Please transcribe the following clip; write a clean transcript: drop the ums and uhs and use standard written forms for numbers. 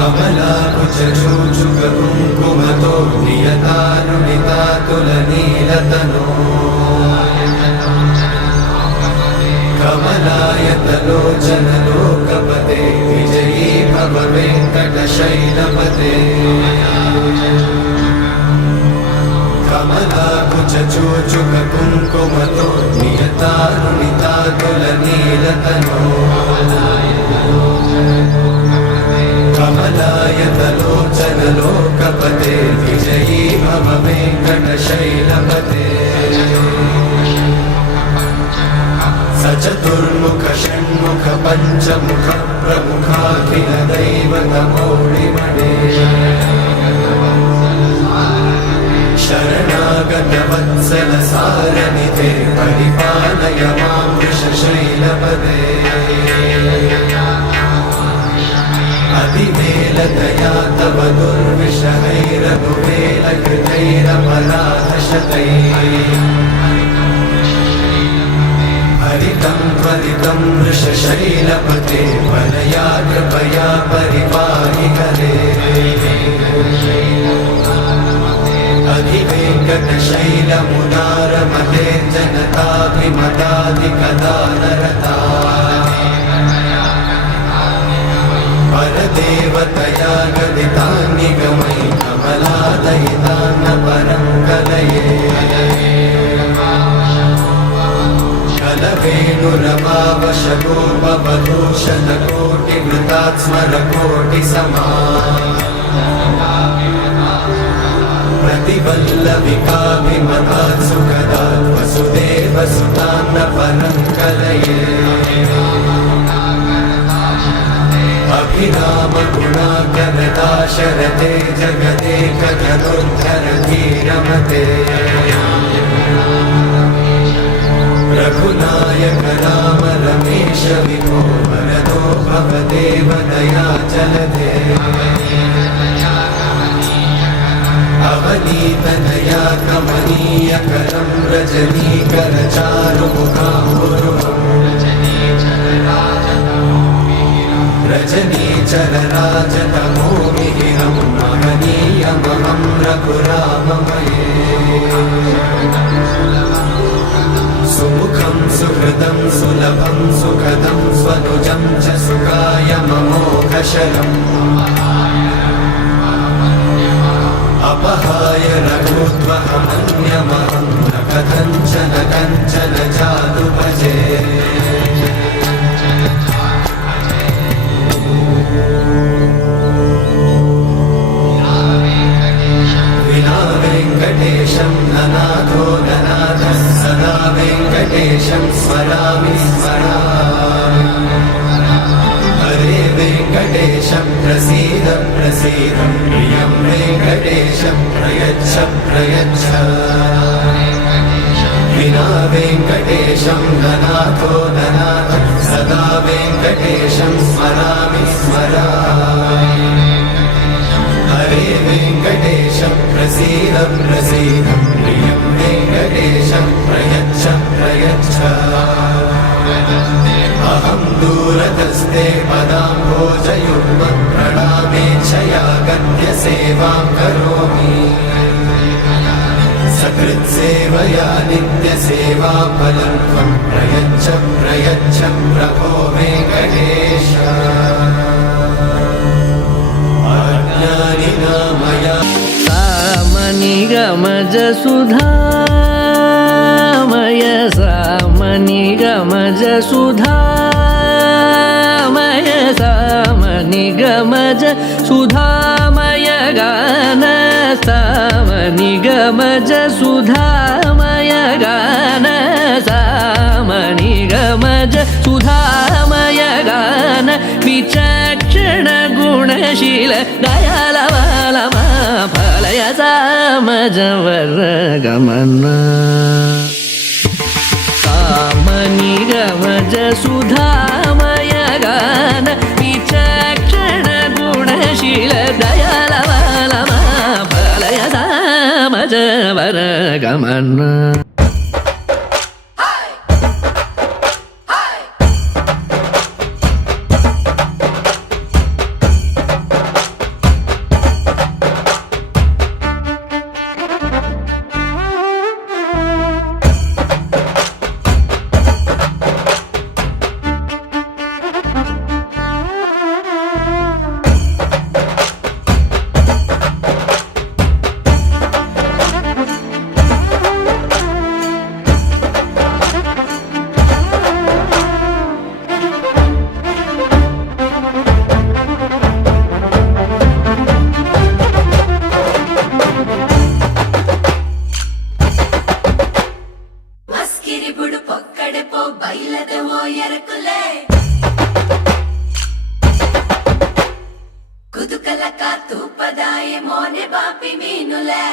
कमलाकुचूचुककुङ्कुमतो नियतानुनितातुलनीलतनो कमलायतलोचनलोकपते विजयी भव वेङ्कटशैलपते कमलाकुचूचुककुङ्कुमतो नियतानुनितातुलनीलतनो कमलायतलोचनलोकपते विजयी भव वेङ्कटशैलपते सचतुर्मुख षण्मुख पञ्चमुख प्रमुखाखिल दैवतमौळिमणे शरणागत वत्सल सारनिधे परिपालय मां वृषशैलपदे अतिवेलतया तव दुर्विषहैरघुवेलकृतैरपराधशतैः हरितं त्वरितं वृषशैलपते वरया कृपया परिपाहि हरे अधिवेङ्कटशैलमुदारमते जनताभिमताधिकदानरता परदेवतया गदितान्निगमै कमलादयितान्न परं कलये कलवेणुरवावशगोपवधूषणकोटिवृतात्स्मरकोटिसमा प्रतिवल्लविकाभिमतात् सुखदात् वसुदेवसुतान्न परं कलये अभिरामगुणाकरदाशरथे जगदेकधनुर्धरधीरमते रघुनायक राम रमेश विभो वरदो भवदेव दयाचलधे अवनीतनया कमनीयकरं रजनीकरचारुमुखाम्बुरुहम् रजनीचरराजतमोमिहिरं महनीयमहं रघुराममये सुमुखं सुहृदं सुलभं सुखदं स्वनुजं च सुखायममोघशरम् अपहाय रघुत्वहमन्यमहं न कथञ्चन कञ्चन जातु भजे विना वेङ्कटेशं ननाथो ननाथः सदा वेङ्कटेशं स्मरामि स्मरामि हरे वेङ्कटेशं प्रसीद प्रसीद प्रियं वेङ्कटेशं प्रयच्छ प्रयच्छ विना वेङ्कटेशं ननाथो ननाथः सदा वेङ्कटेशं स्मरामि स्मरामि हरे वेङ्कटेशं प्रसीद प्रसीद प्रियं वेङ्कटेशं प्रयच्छ प्रयच्छ अहं दूरतस्ते पदाम्भोजयुग्मं प्रणामेच्छया गद्यसेवां करोमि सकृत्सेवया नित्यसेवाफलं त्वं प्रयच्छ प्रयच्छ प्रभो वेङ्कटेश सामनिगमज सुधामय सामनिगमज सुधामय सामनिगमज सुधामय गान सामनिगमज सुधामय गान सामनिगमज सुधामय गान विचक्षण गुणशील दयालवालमा फलय सामजवर गमन सामनिगमज सुधामय गान विचक्षण गुणशील दयालवालमा फलय सामजवर गमन బయలదేవో ఎరకులే కుదుకలక తూపదాయే మోనే బాపి మీనులే